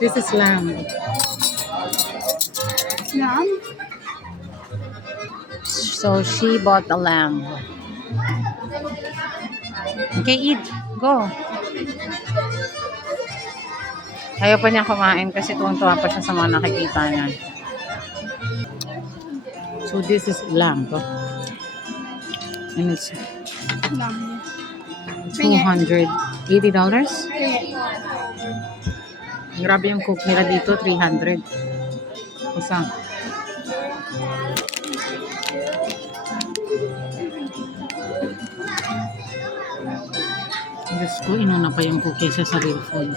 This is lamb. Lamb? So she bought a lamb. Okay, eat. Go. Ayaw pa niya kumain kasi tuwang-tuwa pa siya sa mga nakikita niya. So this is lamb. And it's Lamb. $280. Okay. Grabe yung cook nila dito, 300. Isa. Diyos ko, inuna pa yung cook kaysa sa real food.